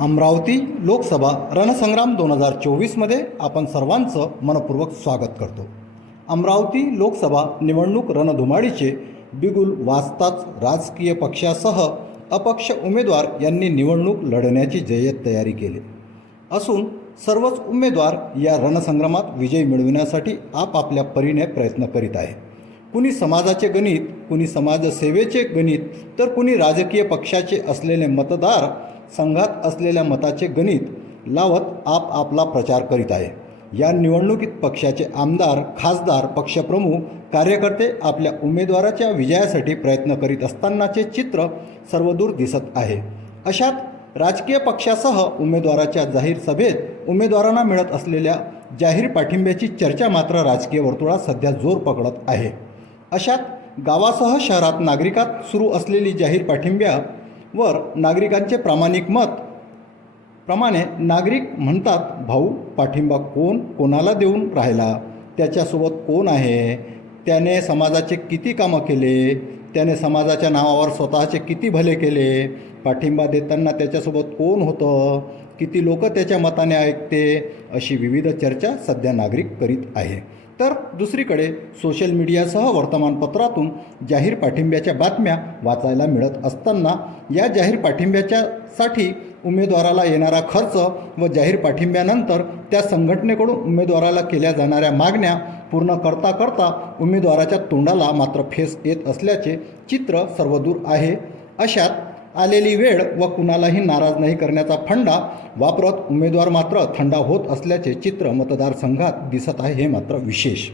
अमरावती लोकसभा रणसंग्राम दोन हजार चोवीसमध्ये आपण सर्वांचं मनपूर्वक स्वागत करतो. अमरावती लोकसभा निवडणूक रणधुमाळीचे बिगुल वाजताच राजकीय पक्षासह अपक्ष उमेदवार यांनी निवडणूक लढण्याची जय्यत तयारी केली. असून सर्वच उमेदवार या रणसंग्रामात विजय मिळविण्यासाठी आपापल्या परीने प्रयत्न करीत आहे. कुणी समाजाचे गणित कुणी समाजसेवेचे गणित तर कुणी राजकीय पक्षाचे असलेले मतदार संघात असलेल्या मताचे गणित लावत आप आपला प्रचार करीत आहे. या निवडणुकीत पक्षाचे आमदार खासदार पक्षप्रमुख कार्यकर्ते आपल्या उमेदवाराच्या विजयासाठी प्रयत्न करीत असतानाचे चित्र सर्वदूर दिसत आहे. अशात राजकीय पक्षासह उमेदवाराच्या जाहीर सभेत उमेदवारांना मिळत असलेल्या जाहीर पाठिंब्याची चर्चा मात्र राजकीय वर्तुळात सध्या जोर पकडत आहे. अशात गावासह शहरात नागरिकात सुरू असलेली जाहीर पाठिंब्या वर नागरिकांचे प्रामाणिक मत. प्रमाणे नागरिक म्हणतात भाऊ पाठिंबा कोण कोणाला देऊन राहिला? त्याच्यासोबत कोण आहे? त्याने समाजाचे किती कामं केले? त्याने समाजाच्या नावावर स्वतःचे किती भले केले पाठिंबा देताना त्याच्यासोबत कोण होतं किती लोक त्याच्या मताने ऐकते अशी विविध चर्चा सध्या नागरिक करीत आहे. तर दुसरीकडे सोशल मीडियासह वर्तमानपत्रातून जाहीर पाठिंब्याच्या बातम्या वाचायला मिळत असताना या जाहीर पाठिंब्याच्यासाठी उमेदवाराला येणारा खर्च व जाहीर पाठिंब्यानंतर त्या संघटनेकडून उमेदवाराला केल्या जाणाऱ्या मागण्या पूर्ण करता करता उमेदवाराच्या तोंडाला मात्र फेस येत असल्याचे चित्र सर्वदूर आहे. अशात आलेली वेळ व कुणालाही नाराज नाही करण्याचा फंडा वापरत उमेदवार मात्र थंडा होत असल्याचे चित्र मतदारसंघात दिसत आहे. हे मात्र विशेष.